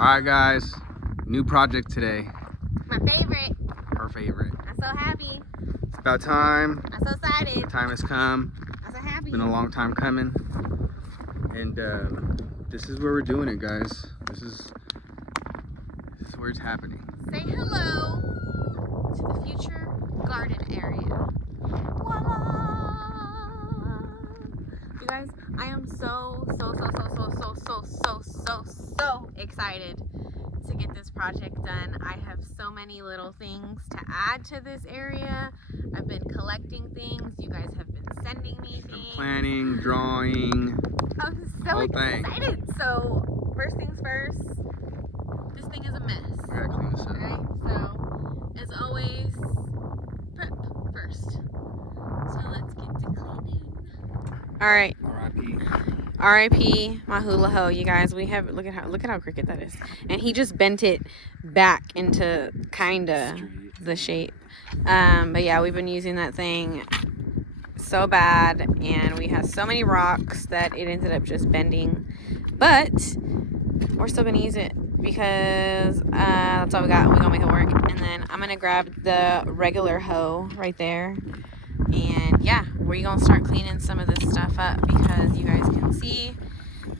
Alright guys, new project today. My favorite. Her favorite. I'm so happy. It's about time. I'm so excited. The time has come. I'm so happy. It's been a long time coming. And this is where we're doing it, guys. This is where it's happening. Say hello to the future garden area. Voila! You guys, I am so excited to get this project done. I have so many little things to add to this area. I've been collecting things. You guys have been sending me things. Planning, drawing. I'm so excited. So first things first, this thing is a mess. I gotta clean this up. Right? So as always, prep first. So let's get to cleaning. All right. R.I.P. R.I.P. my hula ho, you guys. We have look at how crooked that is, and he just bent it back into kinda the shape. But yeah, we've been using that thing so bad, and we have so many rocks that it ended up just bending. But we're still gonna use it because that's all we got. We're gonna make it work, and then I'm gonna grab the regular hoe right there. And yeah, we're gonna start cleaning some of this stuff up because you guys can see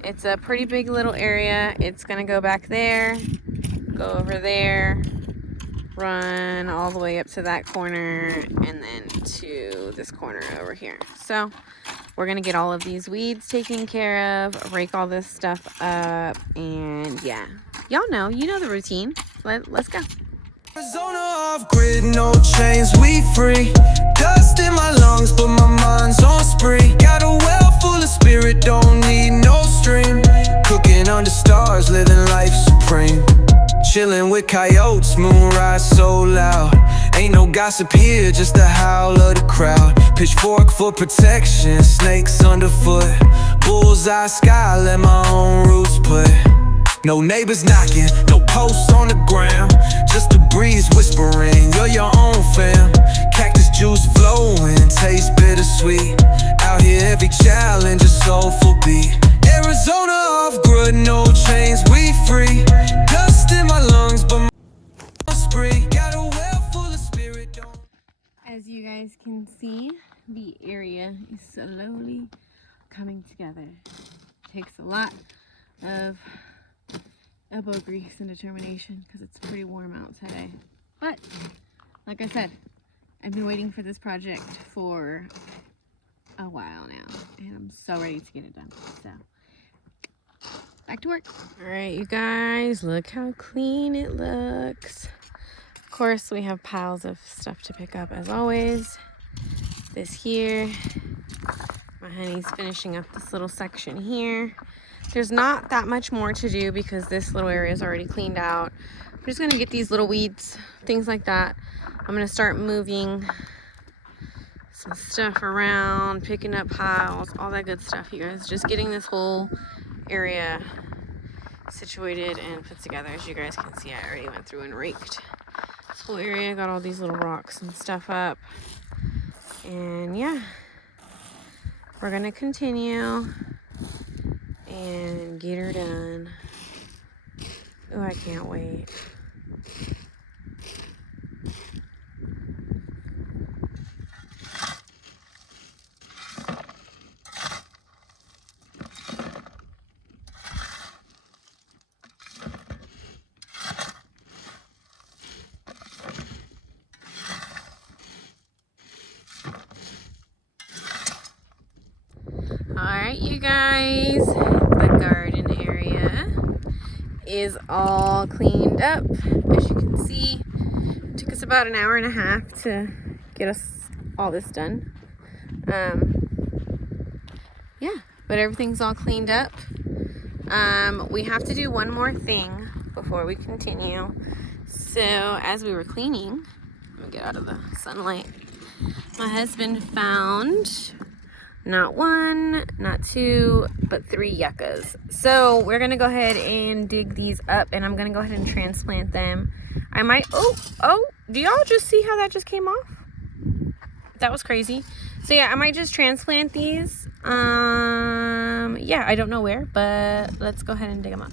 it's a pretty big little area. It's gonna go back there, go over there, run all the way up to that corner, and then to this corner over here. So we're gonna get all of these weeds taken care of, rake all this stuff up, and yeah, y'all know, you know the routine. Let's go. Arizona off grid, no chains, we free. Dust in my lungs, but my mind's on spree. Got a well full of spirit, don't need no stream. Cooking under stars, living life supreme. Chilling with coyotes, moonrise so loud. Ain't no gossip here, just the howl of the crowd. Pitchfork for protection, snakes underfoot. Bullseye sky, let my own roots put. No neighbors knocking, no posts on the ground. Just a breeze whispering, you're your own fam. Cactus juice flowing, taste bittersweet. Out here every challenge a soulful beat. Arizona off grid, no chains, we free. Dust in my lungs, but my spree. Got a well full of spirit, don't. As you guys can see, the area is slowly coming together. It takes a lot of elbow grease and determination because it's pretty warm out today. But like I said, I've been waiting for this project for a while now, and I'm so ready to get it done. So back to work. All right, you guys, look how clean it looks. Of course, we have piles of stuff to pick up as always. This here, my honey's finishing up this little section here. There's not that much more to do because this little area is already cleaned out. I'm just gonna get these little weeds, things like that. I'm gonna start moving some stuff around, picking up piles, all that good stuff, you guys. Just getting this whole area situated and put together. As you guys can see, I already went through and raked this whole area, got all these little rocks and stuff up. And yeah, we're gonna continue and get her done. Oh, I can't wait. Alright, you guys, the garden area is all cleaned up. As you can see, it took us about an hour and a half to get us all this done. Yeah, but everything's all cleaned up. We have to do one more thing before we continue. So as we were cleaning, let me get out of the sunlight, my husband found not one, not two, but 3 yuccas. So we're gonna go ahead and dig these up, and I'm gonna go ahead and transplant them. I might, oh, do y'all just see how that just came off? That was crazy. So yeah, I might just transplant these. Yeah, I don't know where, but let's go ahead and dig them up.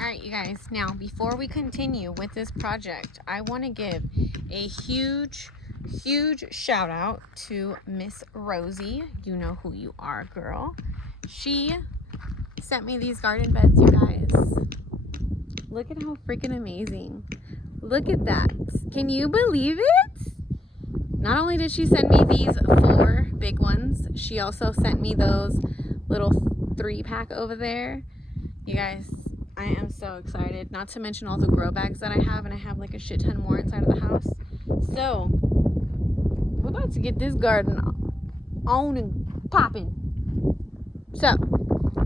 Alright, you guys, now before we continue with this project, I want to give a huge shout out to Miss Rosie. You know who you are, girl. She sent me these garden beds, you guys. Look at how freaking amazing. Look at that. Can you believe it? Not only did she send me these 4 big ones, she also sent me those little 3-pack over there. You guys, I am so excited. Not to mention all the grow bags that I have, and I have like a shit ton more inside of the house. So, we're about to get this garden on and popping. So,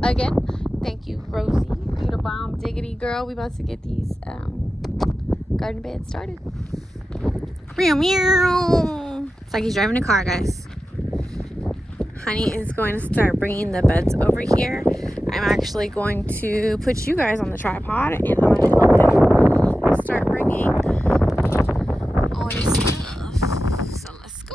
again, thank you, Rosie. You the bomb diggity girl. We about to get these garden beds started. Meow meow. It's like he's driving a car, guys. Honey is going to start bringing the beds over here. I'm actually going to put you guys on the tripod, and I'm going to help him start bringing all this stuff. So let's go.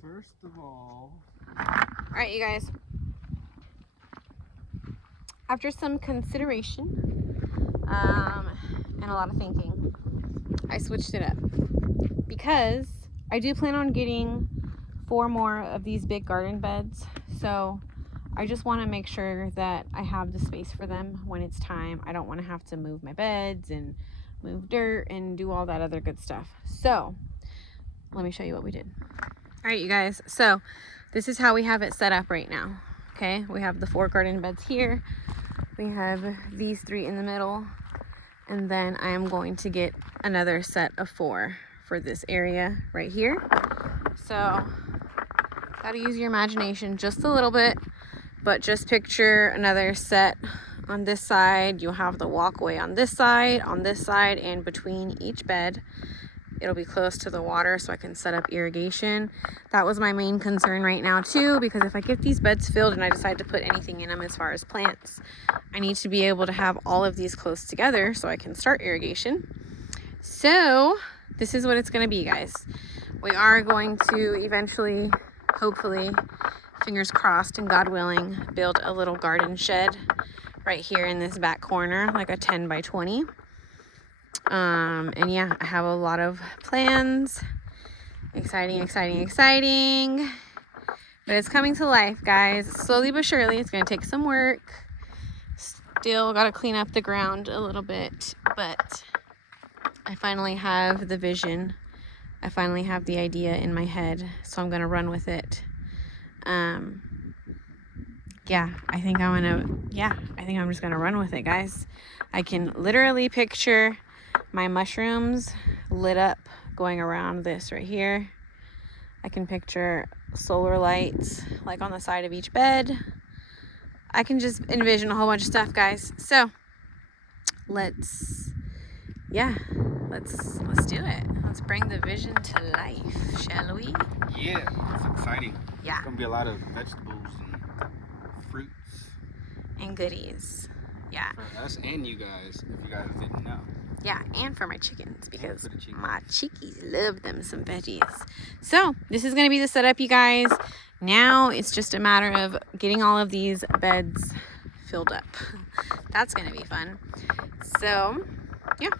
First of all, Alright, you guys. After some consideration and a lot of thinking, I switched it up. Because I do plan on getting 4 more of these big garden beds. So I just want to make sure that I have the space for them when it's time. I don't want to have to move my beds and move dirt and do all that other good stuff. So let me show you what we did. All right, you guys. So this is how we have it set up right now. Okay, we have the 4 garden beds here. We have these 3 in the middle. And then I am going to get another set of 4 for this area right here. So gotta use your imagination just a little bit, but just picture another set on this side. You'll have the walkway on this side, and between each bed. It'll be close to the water so I can set up irrigation. That was my main concern right now too, because if I get these beds filled and I decide to put anything in them as far as plants, I need to be able to have all of these close together so I can start irrigation. So this is what it's going to be, guys. We are going to eventually, hopefully, fingers crossed and God willing, build a little garden shed right here in this back corner, like a 10 by 20. And yeah, I have a lot of plans. Exciting. But it's coming to life, guys. Slowly but surely. It's going to take some work. Still got to clean up the ground a little bit. But I finally have the vision. I finally have the idea in my head. So I'm going to run with it. Yeah, I think I'm just going to run with it, guys. I can literally picture my mushrooms lit up going around this right here. I can picture solar lights like on the side of each bed. I can just envision a whole bunch of stuff, guys. So let's do it. Let's bring the vision to life, shall we? Yeah, it's exciting. Yeah. It's gonna be a lot of vegetables and fruits And goodies. Yeah. for us and you guys, if you guys didn't know. Yeah, and for my chickens, because for the chickens. my chickies love them some veggies. So this is gonna be the setup, you guys. Now it's just a matter of getting all of these beds filled up. That's gonna be fun. So yeah,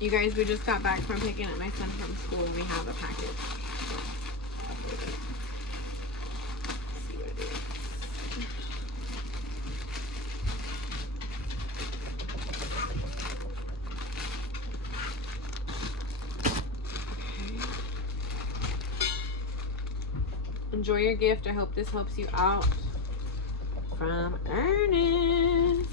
you guys, we just got back from picking up my son from school and we have a package. Let's see what it is. Enjoy your gift. I hope this helps you out. From Ernest.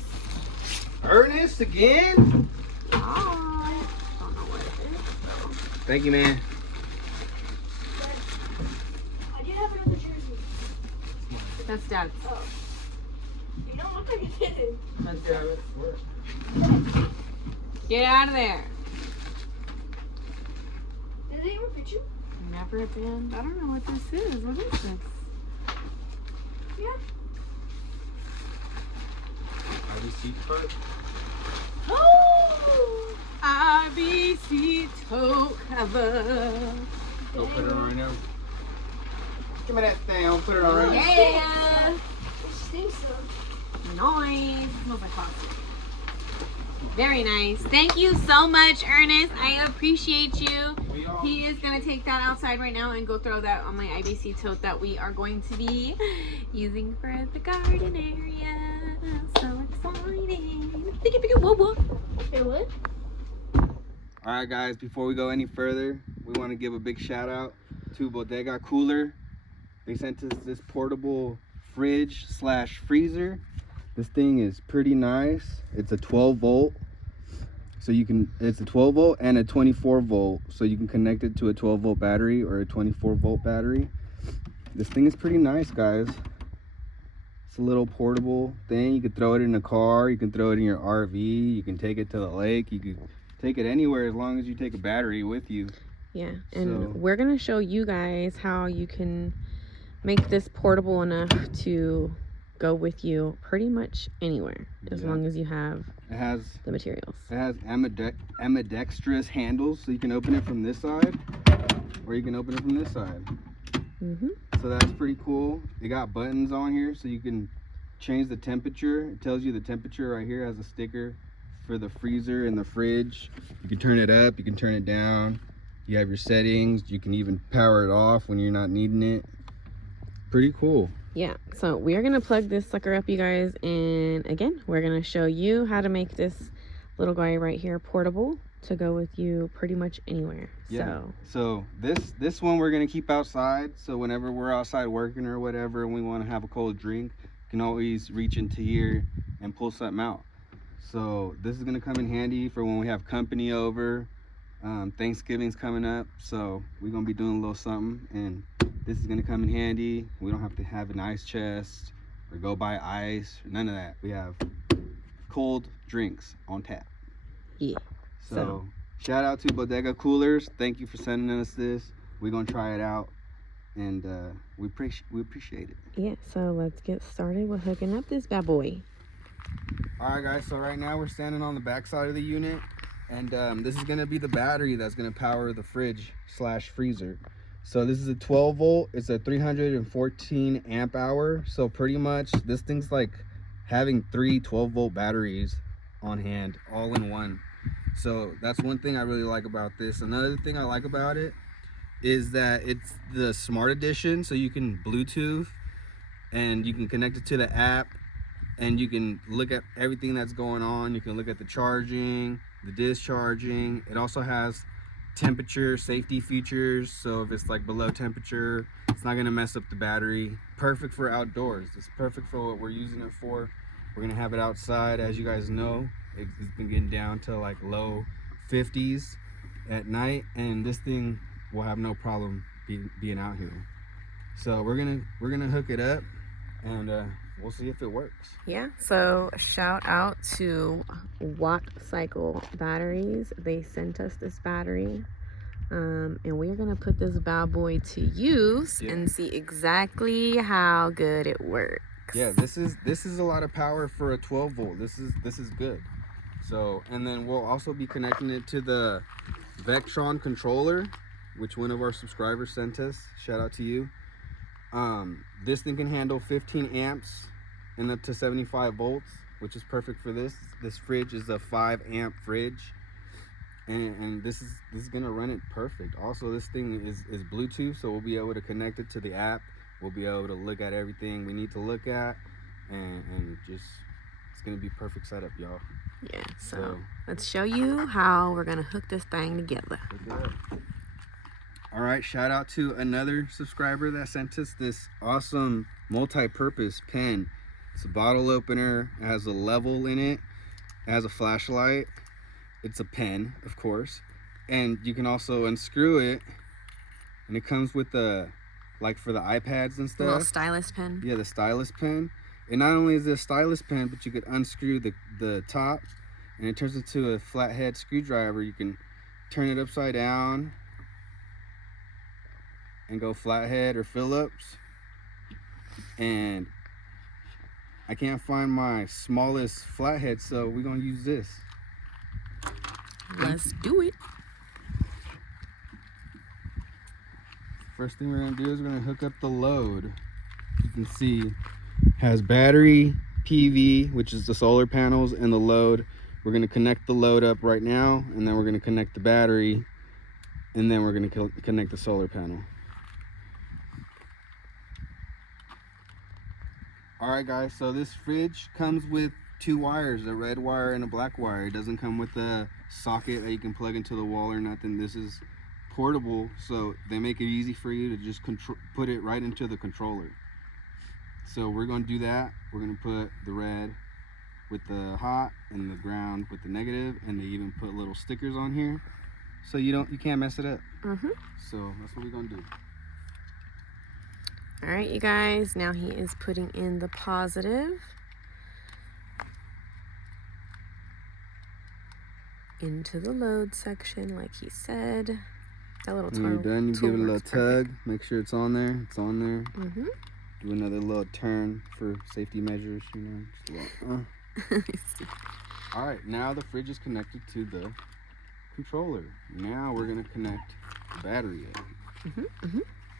Ernest again? Oh, don't know what it is though. Thank you, man. I do have another jersey. That's Dad's. Oh. You don't look like it did. Get out of there. Did they ever fit you? Never been. I don't know what this is. What is this? Yeah. RBC part. Oh! IBC toe cover. Go put it on right now. Give me that thing. I'll put it on right now. Yeah. It stinks though. Nice. Smells like plastic. Very nice. Thank you so much, Ernest. I appreciate you. He is going to take that outside right now and go throw that on my IBC tote that we are going to be using for the garden area. So exciting. Whoa, whoa. Okay, what? Alright guys, before we go any further, we want to give a big shout out to Bodega Cooler. They sent us this portable fridge slash freezer. This thing is pretty nice. It's a 12 volt. So you can, it's a 12 volt and a 24 volt. So you can connect it to a 12 volt battery or a 24 volt battery. This thing is pretty nice, guys. It's a little portable thing. You can throw it in a car. You can throw it in your RV. You can take it to the lake. You can take it anywhere as long as you take a battery with you. Yeah, and So- we're going to show you guys how you can make this portable enough to go with you pretty much anywhere as Yeah. long as you have It has the materials. ambidextrous handles, so you can open it from this side or you can open it from this side. Mm-hmm. So that's pretty cool. It got buttons on here so you can change the temperature. It tells you the temperature right here. Has a sticker for the freezer and the fridge. You can turn it up, you can turn it down. You have your settings. You can even power it off when you're not needing it. Pretty cool. Yeah, so we are going to plug this sucker up, you guys, and again, we're going to show you how to make this little guy right here portable to go with you pretty much anywhere. Yeah. So this one we're gonna keep outside. So whenever we're outside working or whatever, and we want to have a cold drink, you can always reach into here and pull something out. So this is gonna come in handy for when we have company over. Thanksgiving's coming up, so we're gonna be doing a little something, and this is gonna come in handy. We don't have to have an ice chest or go buy ice or none of that. We have cold drinks on tap. Yeah. So shout out to Bodega Coolers. Thank you for sending us this. We're gonna try it out, and we appreciate it. Yeah, so let's get started with hooking up this bad boy. All right, guys. So right now we're standing on the back side of the unit, and this is gonna be the battery that's gonna power the fridge slash freezer. So this is a 12 volt. It's a 314 amp hour. So pretty much this thing's like having 3 12 volt batteries on hand, all in one. So that's one thing I really like about this. Another thing I like about it is that it's the smart edition, so you can Bluetooth and you can connect it to the app, and you can look at everything that's going on. You can look at the charging, the discharging. It also has temperature safety features, so if it's like below temperature, it's not gonna mess up the battery. Perfect for outdoors. It's perfect for what we're using it for. We're gonna have it outside. As you guys know, it's been getting down to like low 50s, at night, and this thing will have no problem being out here. So we're gonna hook it up, and we'll see if it works. Yeah, so shout out to Watt Cycle Batteries. They sent us this battery. And we're gonna put this bad boy to use and see exactly how good it works. Yeah, this is a lot of power for a 12 volt. This is good. So, and then we'll also be connecting it to the Vectron controller, which one of our subscribers sent us. Shout out to you. This thing can handle 15 amps and up to 75 volts, which is perfect for this. This fridge is a 5 amp fridge, and this is gonna run it perfect. Also, this thing is Bluetooth, so we'll be able to connect it to the app. We'll be able to look at everything we need to look at, and just it's gonna be perfect setup, y'all. Yeah, so let's show you how we're gonna hook this thing together. All right, shout out to another subscriber that sent us this awesome multi-purpose pen. It's a bottle opener, it has a level in it, it has a flashlight, it's a pen, of course, and you can also unscrew it, and it comes with the, like for the iPads and stuff. A little stylus pen. Yeah, the stylus pen. And not only is it a stylus pen, but you could unscrew the top, and it turns into a flathead screwdriver. You can turn it upside down and go flathead or Phillips. And I can't find my smallest flathead, so we're gonna use this. Let's do it. First thing we're gonna do is we're gonna hook up the load. You can see has battery, PV, which is the solar panels, and the load. We're gonna connect the load up right now, and then we're gonna connect the battery, and then we're gonna connect the solar panel. All right, guys, so this fridge comes with 2 wires, a red wire and a black wire. It doesn't come with a socket that you can plug into the wall or nothing. This is portable, so they make it easy for you to just put it right into the controller. So we're going to do that. We're going to put the red with the hot and the ground with the negative, and they even put little stickers on here so you can't mess it up. So that's what we're going to do. All right, you guys, now he is putting in the positive into the load section, like he said. That little when you're done, you give it a little tug. Make sure it's on there. It's on there. Do another little turn for safety measures, you know. Just a little, All right, now the fridge is connected to the controller. Now we're gonna connect the battery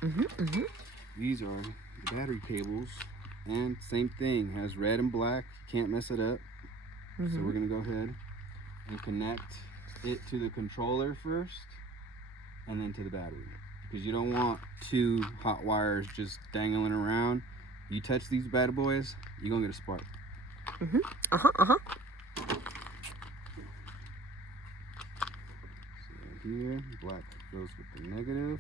in. These are the battery cables, and same thing, has red and black. Can't mess it up. So we're gonna go ahead and connect it to the controller first, and then to the battery, because you don't want 2 hot wires just dangling around. You touch these bad boys, you're gonna get a spark. So here, black goes with the negative.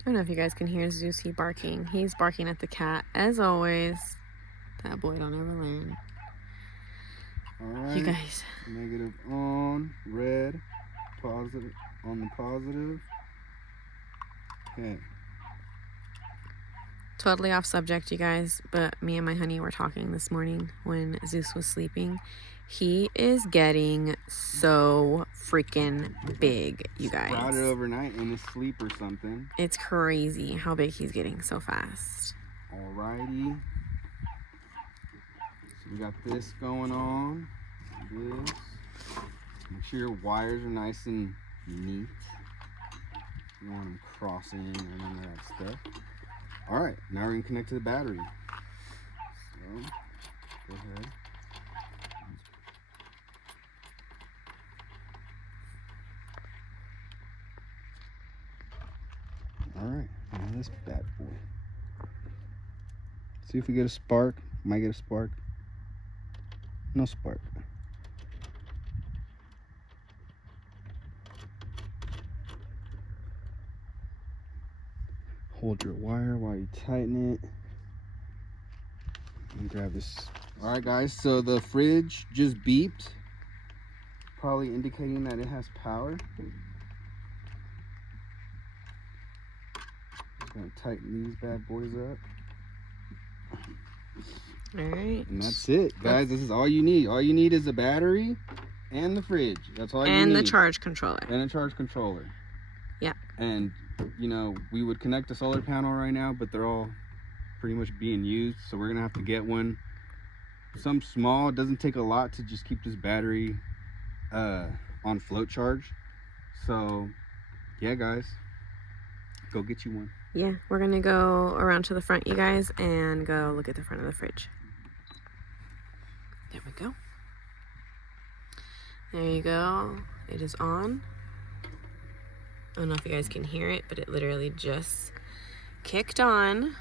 I don't know if you guys can hear Zeusy barking. He's barking at the cat, as always. That boy don't ever learn. All right. You guys. Negative on, red, positive on the positive. Okay. Totally off subject, you guys, but me and my honey were talking this morning when Zeus was sleeping. He is getting so freaking big, you guys. Sprouted overnight in his sleep or something. It's crazy how big he's getting so fast. Alrighty. So we got this going on. This. Make sure your wires are nice and neat. You don't want them crossing or none of that stuff. Alright, now we're going to connect to the battery. So, go ahead. Alright, now this bad boy. See if we get a spark. Might get a spark. No spark. hold your wire while you tighten it. And grab this. All right, guys. So the fridge just beeped, probably indicating that it has power. Just gonna tighten these bad boys up. All right. And that's it, guys. This is all you need. All you need is a battery and the fridge. That's all you need. And the charge controller. And a charge controller. Yeah. And, you know, we would connect a solar panel right now, but they're all pretty much being used. So we're going to have to get one. Some small. It doesn't take a lot to just keep this battery on float charge. So, yeah, guys. Go get you one. Yeah, we're going to go around to the front, you guys, and go look at the front of the fridge. There we go. There you go. It is on. I don't know if you guys can hear it, but it literally just kicked on.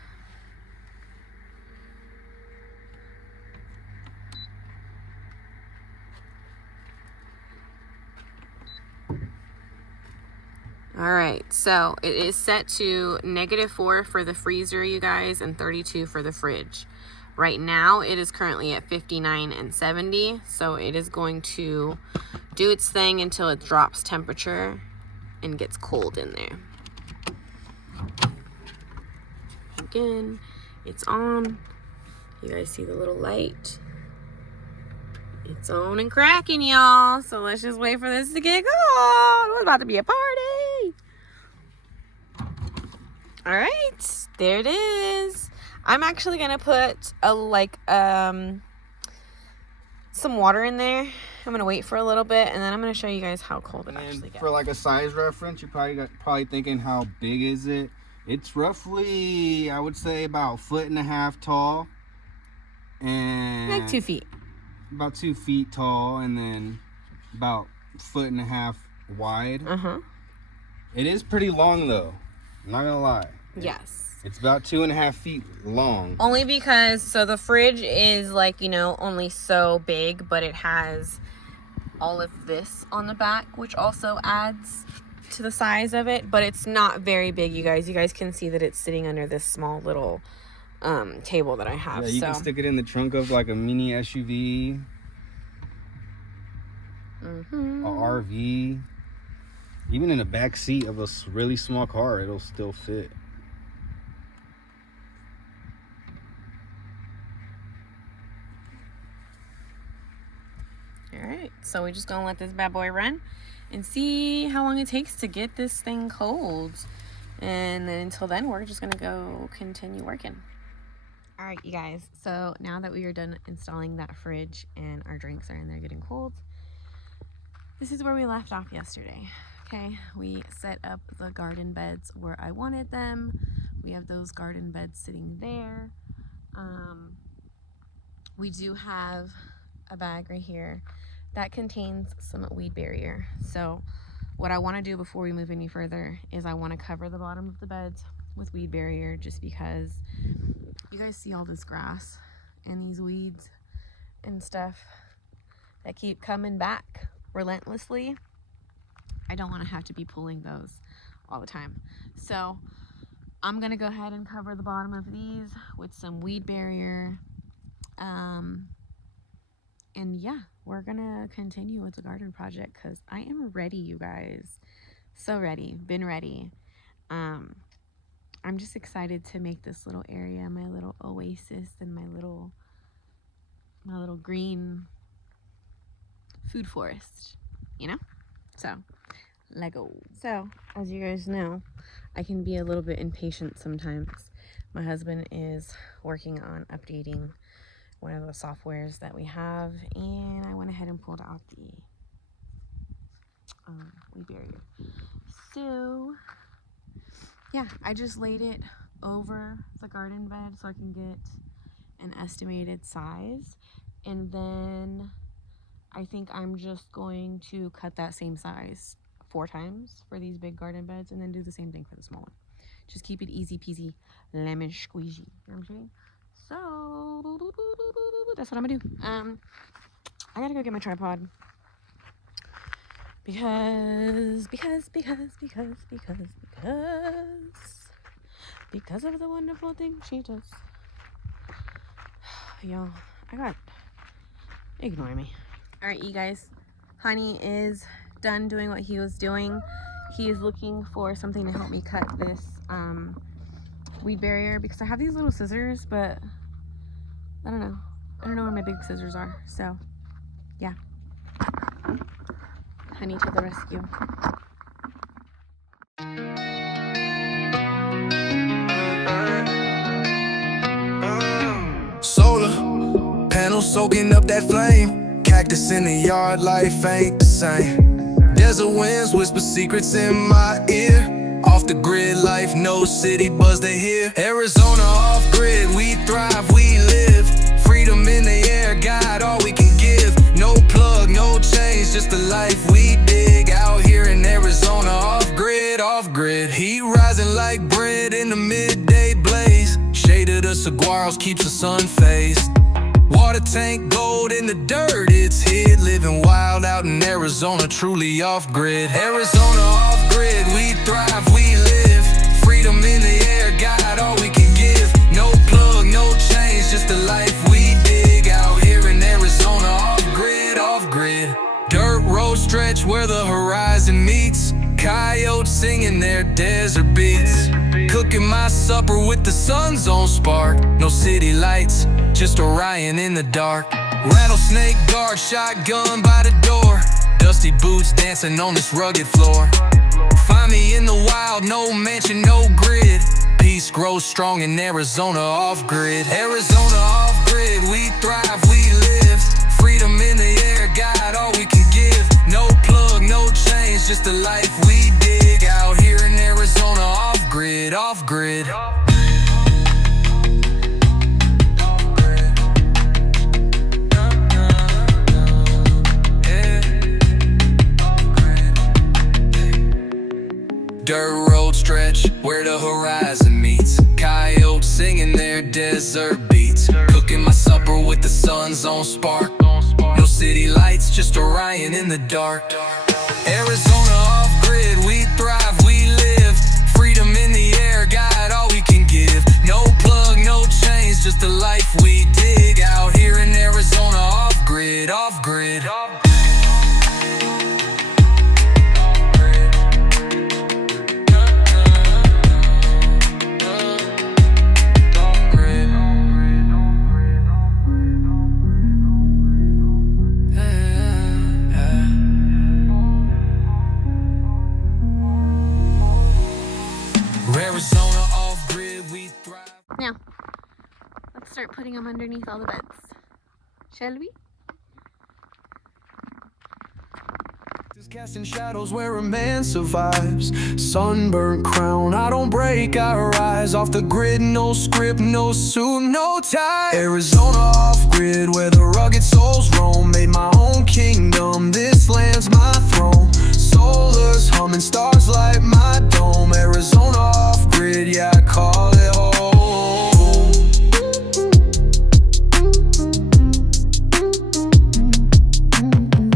All right, so it is set to -4 for the freezer, you guys, and 32 for the fridge. Right now, it is currently at 59 and 70, so it is going to do its thing until it drops temperature and gets cold in there. Again, it's on. You guys see the little light? It's on and cracking, y'all. So let's just wait for this to get cold. It's about to be a party. All right, there it is. I'm actually gonna put some water in there. I'm gonna wait for a little bit, and then I'm gonna show you guys how cold it actually gets. For like a size reference, you're probably thinking, how big is it? It's roughly, I would say, about 1.5 feet tall, and Like 2 feet. About 2 feet tall, and then about 1.5 feet wide. It is pretty long, though. I'm not gonna lie. Yes. It's about 2.5 feet long. Only because, so the fridge is like, you know, only so big, but it has all of this on the back, which also adds to the size of it, but it's not very big, you guys. You guys can see that it's sitting under this small little table that I have. Yeah, you can stick it in the trunk of like a mini SUV, a RV, even in the back seat of a really small car, it'll still fit. All right, so we're just gonna let this bad boy run and see how long it takes to get this thing cold. And then until then, we're just gonna go continue working. All right, you guys, so now that we are done installing that fridge and our drinks are in there getting cold, this is where we left off yesterday. Okay, we set up the garden beds where I wanted them. We have those garden beds sitting there. We do have a bag right here that contains some weed barrier. So what I want to do before we move any further is I want to cover the bottom of the beds with weed barrier, just because you guys see all this grass and these weeds and stuff that keep coming back relentlessly. I don't want to have to be pulling those all the time. So I'm going to go ahead and cover the bottom of these with some weed barrier. And yeah, we're gonna continue with the garden project because I am ready, you guys. So ready, been ready. I'm just excited to make this little area my little oasis and my little green food forest, you know? So, Lego. So, as you guys know, I can be a little bit impatient sometimes. My husband is working on updating one of the softwares that we have, and I went ahead and pulled out the weed barrier. So yeah, I just laid it over the garden bed so I can get an estimated size, and then I think I'm just going to cut that same size 4 times for these big garden beds, and then do the same thing for the small one. Just keep it easy peasy lemon squeezy, you know what I'm saying? So that's what I'm gonna do. I gotta go get my tripod because because of the wonderful thing she does. Y'all, ignore me. All right, you guys, Honey is done doing what he was doing. He is looking for something to help me cut this weed barrier because I have these little scissors, but I don't know where my big scissors are. So yeah, Honey to the rescue. Solar panels soaking up that flame. Cactus in the yard, life ain't the same. Desert winds whisper secrets in my ear. Off the grid life, no city buzz to hear. Arizona off grid, we thrive, we live. Freedom in the air, God, all we can give. No plug, no change, just the life we dig. Out here in Arizona, off grid, off grid. Heat rising like bread in the midday blaze. Shade of the saguaros keeps the sun phased. Water tank gold in the dirt, it's hid. Living wild out in Arizona, truly off grid. Arizona off grid, we thrive, we live. Freedom in the air, God, all we can give. No plug, no change, just the life we dig. Out here in Arizona, off grid, off grid. Dirt road stretch where the horizon meets. Coyotes singing their desert beats. Cooking my supper with the sun's own spark. No city lights, just Orion in the dark. Rattlesnake guard, shotgun by the door. Dusty boots dancing on this rugged floor. Find me in the wild, no mansion, no grid. Peace grows strong in Arizona off grid. Arizona off grid, we thrive, we live. Freedom in the air, God, all we can give. No plug, no change, just the life we dig. Out here in Arizona off grid, off grid. Dirt road stretch where the horizon meets. Coyotes singing their desert beats. Cooking my supper with the sun's own spark. No city lights, just Orion in the dark. Arizona off grid, we thrive, we live. Freedom in the air, God, all we can give. No plug, no change, just the life we dig. Out here in Arizona off grid, off grid. Arizona off grid, we thrive. Now, let's start putting them underneath all the beds. Shall we? Just casting shadows where a man survives. Sunburned crown, I don't break, I rise. Off the grid, no script, no suit, no tie. Arizona off grid, where the rugged souls roam. Made my own kingdom, this land's my throne. Solars humming, stars light my dome. Arizona off grid, yeah, I call it home.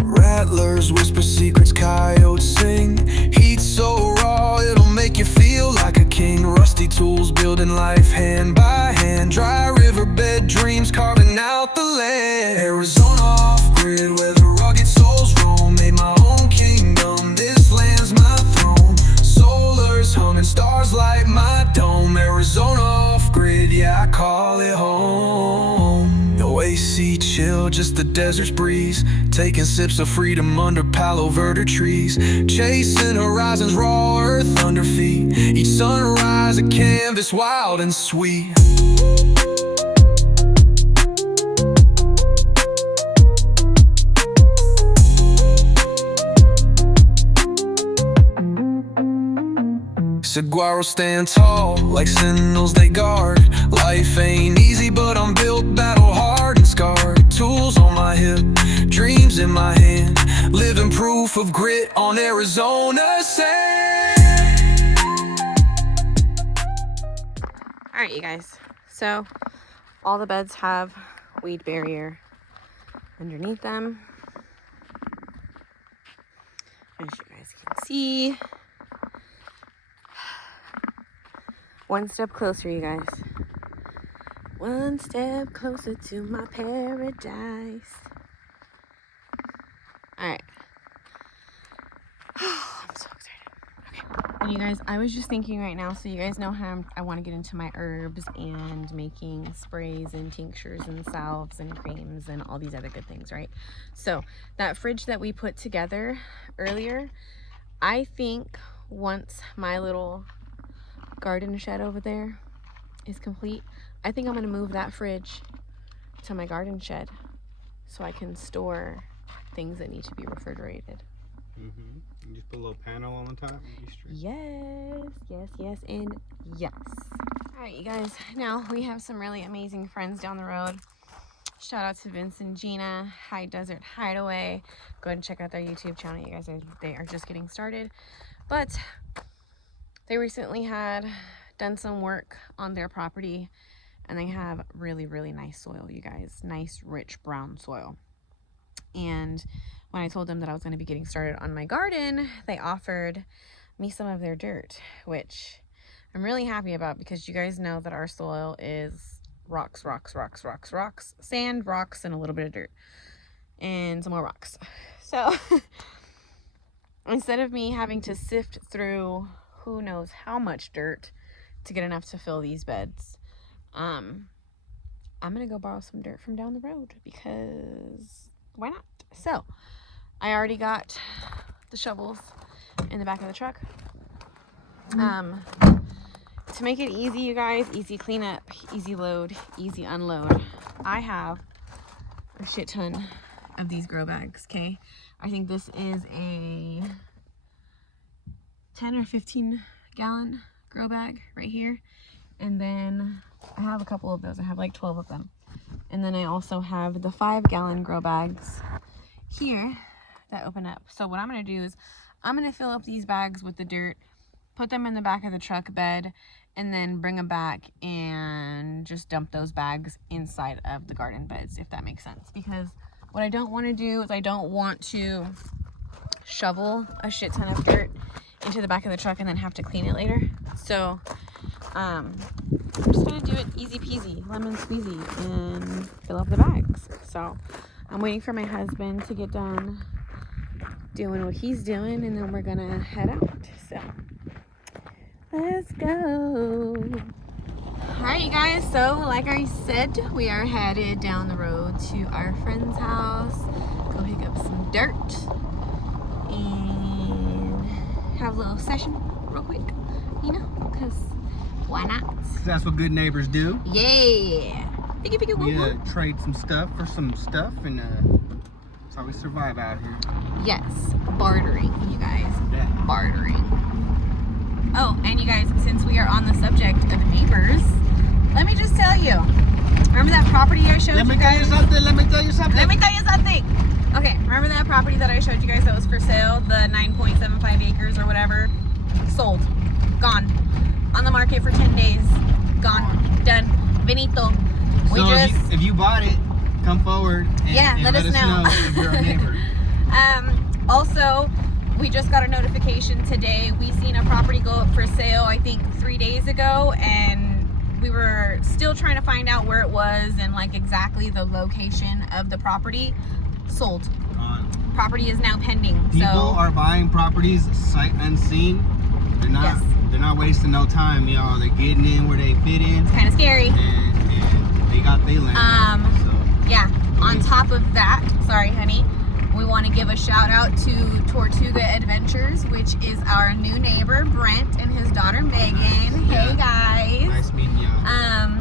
Rattlers whisper secrets, coyotes sing. Heat so raw, it'll make you feel like a king. Rusty tools building life hand by hand. Dry riverbed dreams carving out the land. Arizona off grid, where the rugged souls roam. Made my own kingdom, this land's my throne. Solars humming, stars light my dome. Arizona off grid, yeah, I call it home. No AC chill, just the desert's breeze. Taking sips of freedom under Palo Verde trees. Chasing horizons, raw earth under feet. Each sunrise a canvas, wild and sweet. Saguaros stand tall, like sentinels they guard. Life ain't easy, but I'm built battle hard and scarred. Tools on my hip, dreams in my hand. Living proof of grit on Arizona's sand. Alright, you guys. So, all the beds have weed barrier underneath them. As you guys can see. One step closer, you guys. One step closer to my paradise. All right. I'm so excited. Okay. And you guys, I was just thinking right now, so you guys know how I want to get into my herbs and making sprays and tinctures and salves and creams and all these other good things, right? So that fridge that we put together earlier, I think once my little garden shed over there is complete, I think I'm going to move that fridge to my garden shed so I can store things that need to be refrigerated. Mm-hmm. You just put a little panel on the top. Yes, yes, yes, and yes. All right, you guys. Now we have some really amazing friends down the road. Shout out to Vince and Gina, High Desert Hideaway. Go ahead and check out their YouTube channel. You guys, they are just getting started. But they recently had done some work on their property, and they have really, really nice soil, you guys. Nice, rich, brown soil. And when I told them that I was going to be getting started on my garden, they offered me some of their dirt, which I'm really happy about, because you guys know that our soil is rocks, sand, rocks, and a little bit of dirt, and some more rocks. So instead of me having to sift through who knows how much dirt to get enough to fill these beds, I'm gonna go borrow some dirt from down the road, because why not? So I already got the shovels in the back of the truck. To make it easy, you guys, easy cleanup, easy load, easy unload, I have a shit ton of these grow bags. Okay, I think this is a 10 or 15 gallon grow bag right here, and then I have a couple of those. I have like 12 of them, and then I also have the 5 gallon grow bags here that open up. So what I'm going to do is I'm going to fill up these bags with the dirt, put them in the back of the truck bed, and then bring them back and just dump those bags inside of the garden beds, if that makes sense. Because what I don't want to do is I don't want to shovel a shit ton of dirt into the back of the truck and then have to clean it later. So I'm just gonna do it easy peasy, lemon squeezy, and fill up the bags. So I'm waiting for my husband to get done doing what he's doing, and then we're gonna head out. So let's go. All right, you guys, so like I said, we are headed down the road to our friend's house, go pick up some dirt and have a little session real quick, you know, because why not? That's what good neighbors do. Yeah. We Trade some stuff for some stuff, and that's how we survive out here. Yes, bartering, you guys. Yeah. Bartering. Oh, and you guys, since we are on the subject of neighbors, let me just tell you. Remember that property I showed you guys? Let me tell you something. Okay, remember that property that I showed you guys that was for sale? The 9.75 acres or whatever? Sold. Gone. On the market for 10 days. Gone. Done. Benito. If you bought it, come forward and let us know if you're a neighbor. Also, we just got a notification today. We seen a property go up for sale, I think 3 days ago, and we were still trying to find out where it was and like exactly the location of the property. Sold. Property is now pending. People are buying properties sight unseen. They're not wasting no time, y'all. They're getting in where they fit in. It's kind of scary. And they got their land. Yeah. On top of that, sorry, honey, we want to give a shout out to Tortuga Adventures, which is our new neighbor, Brent, and his daughter, Megan. Yeah. Hey, guys. Nice meeting y'all.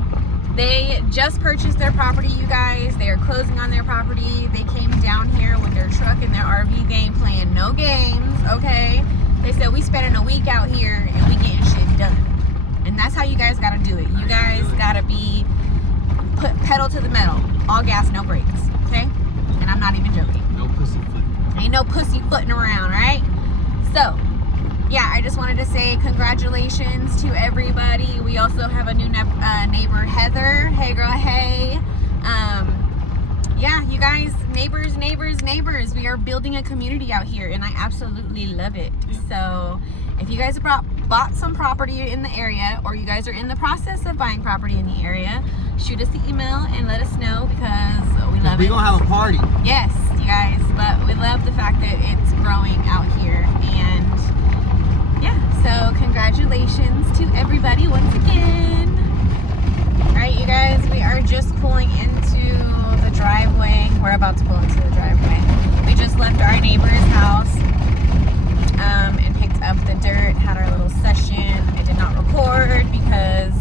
They just purchased their property, you guys. They are closing on their property. They came down here with their truck and their RV game playing no games, okay? They said, we spending a week out here and we getting shit done. And that's how you guys got to do it. You guys got to be pedal to the metal. All gas, no brakes, okay? And I'm not even joking. No pussyfoot. Ain't no pussyfooting around, right? So, yeah, I just wanted to say congratulations to everybody. We also have a new neighbor, Heather. Hey, girl, hey. Yeah, you guys, neighbors. We are building a community out here, and I absolutely love it. So, if you guys bought bought some property in the area, or you guys are in the process of buying property in the area, shoot us an email and let us know, because we love it. We're gonna have a party. Yes, you guys, but we love the fact that it's growing out here. And yeah, so congratulations to everybody once again. All right, you guys, we are just pulling into the driveway. We're about to pull into the driveway. We just left our neighbor's house and picked up the dirt, had our little session. I did not record because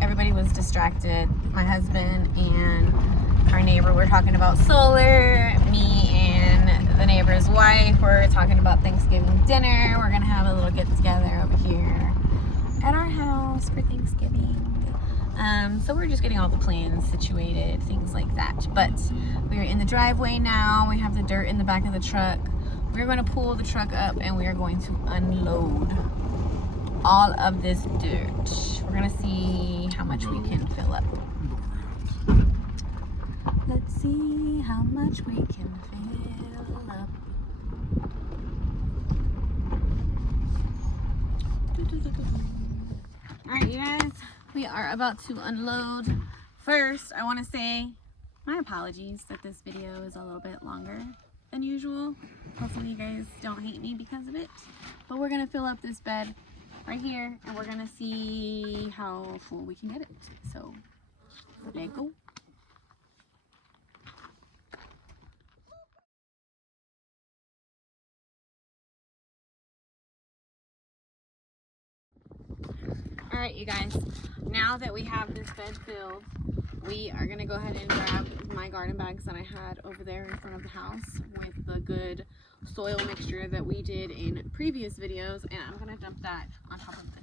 everybody was distracted. My husband and our neighbor were talking about solar. Me and the neighbor's wife were talking about Thanksgiving dinner. We're gonna have a little get together over here at our house for Thanksgiving. So we're just getting all the plans situated, things like that. But we're in the driveway now. We have the dirt in the back of the truck. We're going to pull the truck up and we are going to unload all of this dirt. We're going to see how much we can fill up. Let's see how much we can fill up. All right, you guys. We are about to unload. First, I want to say my apologies that this video is a little bit longer than usual. Hopefully you guys don't hate me because of it. But we're going to fill up this bed right here and we're going to see how full we can get it. So, let's go. All right, you guys, now that we have this bed filled, we are gonna go ahead and grab my garden bags that I had over there in front of the house with the good soil mixture that we did in previous videos, and I'm gonna dump that on top of this.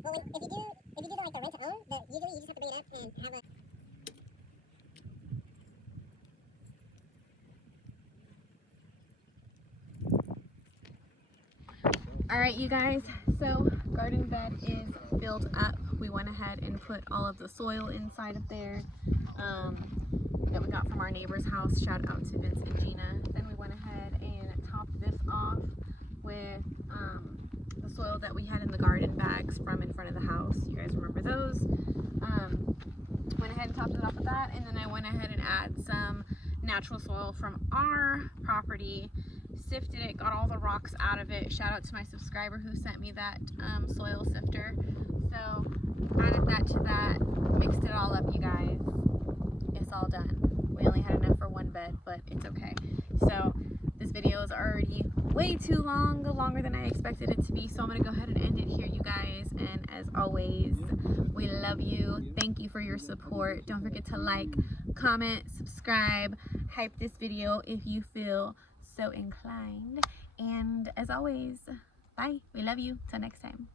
Well, if you do like the rent to own, usually you just have to bring it up and have a. All right, you guys, so garden bed is filled up. We went ahead and put all of the soil inside of there that we got from our neighbor's house. Shout out to Vince and Gina. Then we went ahead and topped this off with the soil that we had in the garden bags from in front of the house. You guys remember those? Went ahead and topped it off with that, and then I went ahead and added some natural soil from our property, sifted it, got all the rocks out of it. Shout out to my subscriber who sent me that soil sifter. So added that to that, mixed it all up, you guys. It's all done. We only had enough for one bed, but it's okay. So this video is already way too long, longer than I expected it to be, so I'm gonna go ahead and end it here, you guys. And as always, we love you. Thank you for your support. Don't forget to like, comment, subscribe, hype this video if you feel so inclined. And as always, bye. We love you. Till next time.